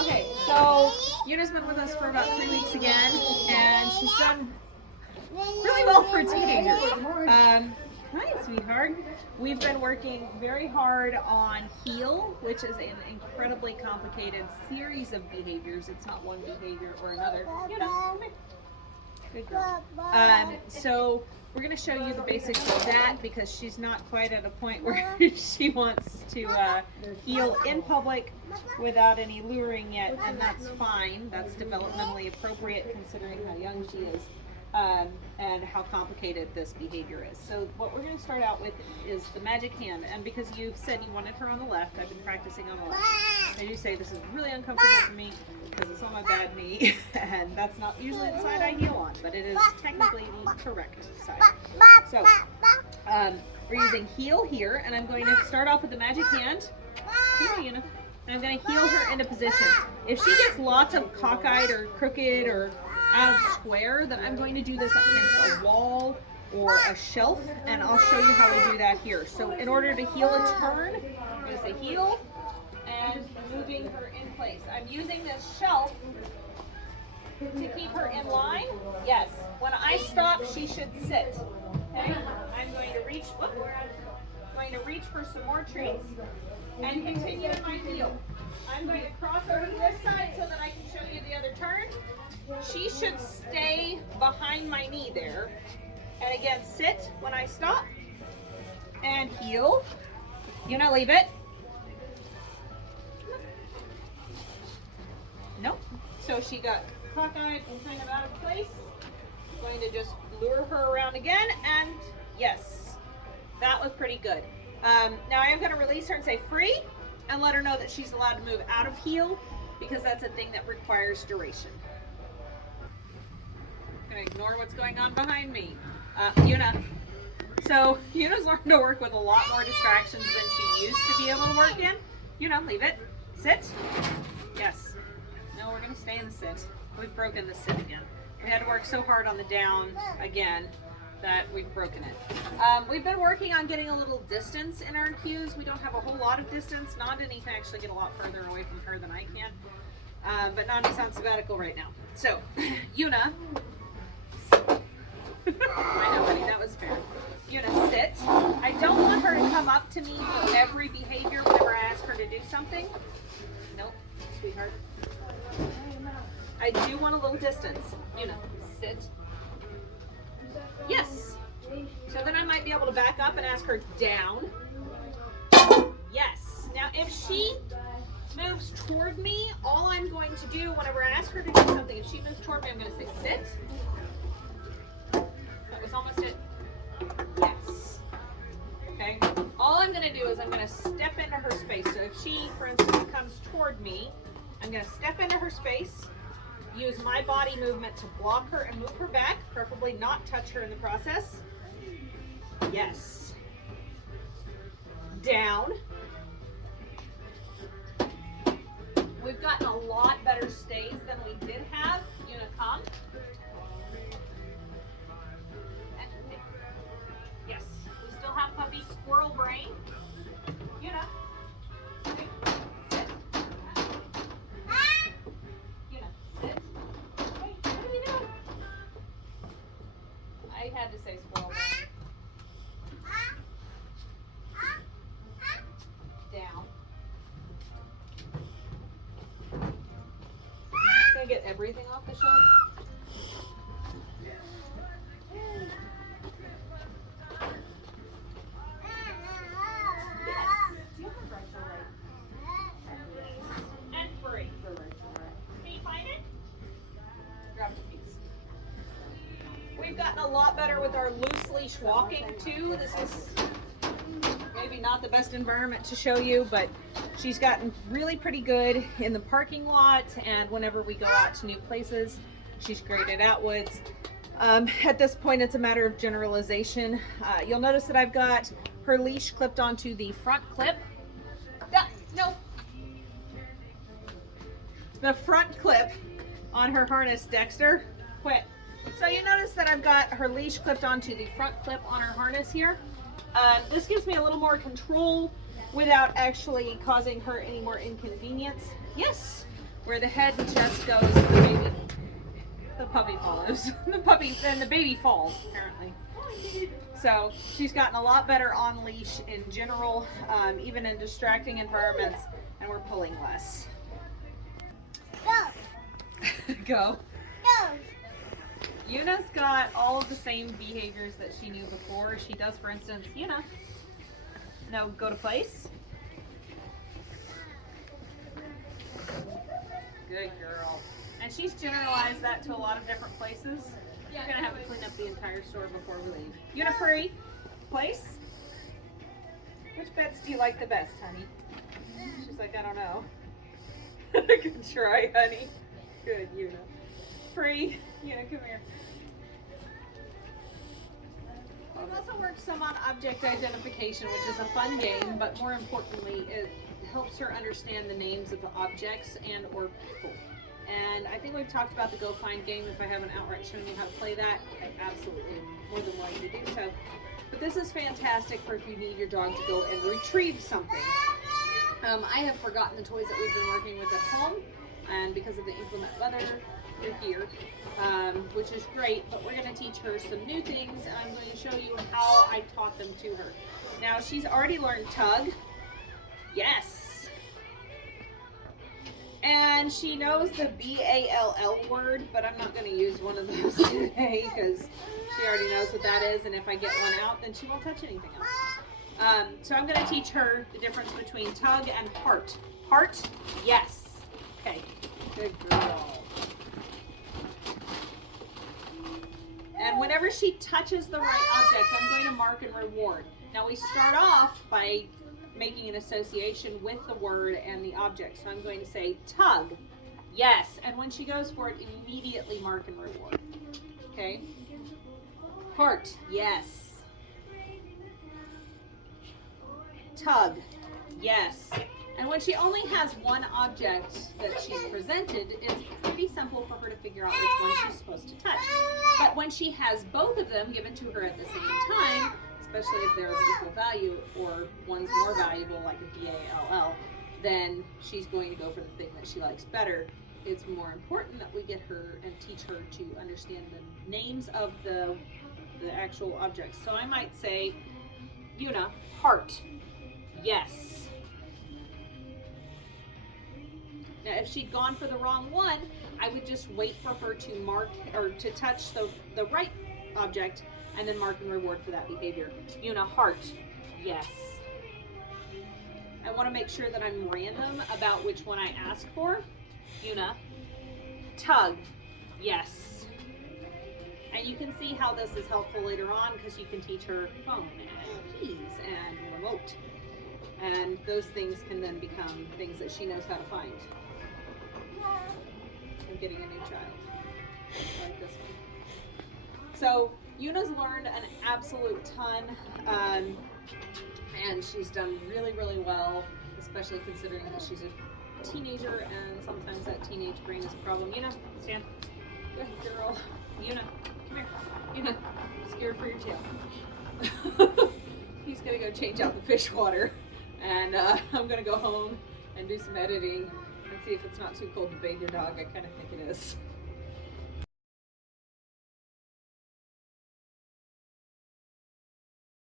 Okay, so Yuna's been with us for about 3 weeks again, and she's done really well for a teenager. Hi, sweetheart. We've been working very hard on heel, which is an incredibly complicated series of behaviors. It's not one behavior or another. Yuna, come here. Good girl. So we're going to show you the basics of that because she's not quite at a point where she wants to heel in public without any luring yet, and that's fine. That's developmentally appropriate considering how young she is and how complicated this behavior is. So what we're going to start out with is the magic hand, and because you've said you wanted her on the left, I've been practicing on the left. I do say this is really uncomfortable for me because it's on my bad knee, and that's not usually the side I heel on, but it is technically the correct side. So we're using heel here, and I'm going to start off with the magic hand. Here, Yuna. And I'm going to heel her into position. If she gets lots of cockeyed or crooked or out of square, then I'm going to do this up against a wall or a shelf, and I'll show you how we do that here. So in order to heel a turn, I'm going to say heel and moving her in place. I'm using this shelf to keep her in line. Yes. When I stop, she should sit. Okay? I'm going to reach. Whoop, I'm going to reach for some more treats and continue in my heel. I'm going to cross over to this side so that I can show you the other turn. She should stay behind my knee there. And again, sit when I stop and heel. Yuna, leave it. Nope. So she got cockeyed and kind of out of place. I'm going to just lure her around again, and yes, that was pretty good. Now I am going to release her and say free and let her know that she's allowed to move out of heel because that's a thing that requires duration. I'm going to ignore what's going on behind me. Yuna. So Yuna's learned to work with a lot more distractions than she used to be able to work in. Yuna, leave it. Sit. Yes. No, we're going to stay in the sit. We've broken the sit again. We had to work so hard on the down again that we've broken it. We've been working on getting a little distance in our cues. We don't have a whole lot of distance. Nandini can actually get a lot further away from her than I can. But Nandini's on sabbatical right now. So, Yuna. I know, honey, that was fair. Yuna, sit. I don't want her to come up to me for every behavior whenever I ask her to do something. Nope, sweetheart. I do want a little distance. Yuna, sit. Yes. So then I might be able to back up and ask her down. Yes. Now if she moves toward me, all I'm going to do whenever I ask her to do something, if she moves toward me, I'm going to say sit. That was almost it. Yes. Okay. All I'm going to do is I'm going to step into her space. So if she, for instance, comes toward me, I'm going to step into her space, use my body movement to block her and move her back, preferably not touch her in the process. Yes. Down. We've gotten a lot better stays than we did have. Yuna, come. Yes. We still have puppy squirrel brain. Yuna. I had to say squirrel brain. Down. I'm just going to get everything off the shelf. And free. Can you find it? Grab the piece. We've gotten a lot better with our loose leash walking too. This is maybe not the best environment to show you, but she's gotten really pretty good in the parking lot and whenever we go out to new places. She's great at outwoods. At this point, it's a matter of generalization. You'll notice that I've got her leash clipped onto the front clip. No. The front clip on her harness, Dexter. Quit. So you notice that I've got her leash clipped onto the front clip on her harness here. This gives me a little more control without actually causing her any more inconvenience. Yes, where the head just goes, the puppy follows. The puppy, and the baby falls, apparently. So she's gotten a lot better on leash in general, even in distracting environments, and we're pulling less. Go. Go. Go. Yuna's got all of the same behaviors that she knew before. She does, for instance, Yuna, no, go to place. Good girl. And she's generalized that to a lot of different places. We're gonna have to clean up the entire store before we leave. Yuna, free. Place. Which beds do you like the best, honey? She's like, I don't know. Good try, honey. Good, Yuna. Free. Yuna, come here. We've also worked some on object identification, which is a fun game, but more importantly, it helps her understand the names of the objects and or people. And I think we've talked about the Go Find game. If I haven't outright shown you how to play that, I absolutely more than willing to do so. But this is fantastic for if you need your dog to go and retrieve something. I have forgotten the toys that we've been working with at home, and because of the inclement weather, they're here, which is great, but we're going to teach her some new things, and I'm going to show you how I taught them to her. Now, she's already learned tug. Yes. And she knows the B-A-L-L word, but I'm not going to use one of those today because she already knows what that is, and if I get one out, then she won't touch anything else. So I'm going to teach her the difference between tug and heart. Heart, yes. Okay, good girl. And whenever she touches the right object, I'm going to mark and reward. Now we start off by making an association with the word and the object. So I'm going to say tug, yes. And when she goes for it, immediately mark and reward. Okay? Heart, yes. Tug, yes. And when she only has one object that she's presented, it's pretty simple for her to figure out which one she's supposed to touch. But when she has both of them given to her at the same time, especially if they're of equal value or one's more valuable, like a B-A-L-L, then she's going to go for the thing that she likes better. It's more important that we get her and teach her to understand the names of the actual objects. So I might say, Yuna, heart, yes. Now, if she'd gone for the wrong one, I would just wait for her to mark or to touch the right object and then mark and reward for that behavior. Yuna, heart, yes. I want to make sure that I'm random about which one I ask for. Yuna, tug, yes. And you can see how this is helpful later on because you can teach her phone and keys and remote. And those things can then become things that she knows how to find. I'm getting a new child, like this one. So Yuna's learned an absolute ton, and she's done really, really well, especially considering that she's a teenager, and sometimes that teenage brain is a problem. Yuna, stand. Good girl. Yuna, come here. Yuna, I'm scared for your tail. He's gonna go change out the fish water, and I'm gonna go home and do some editing and see if it's not too cold to bathe your dog. I kind of think it is.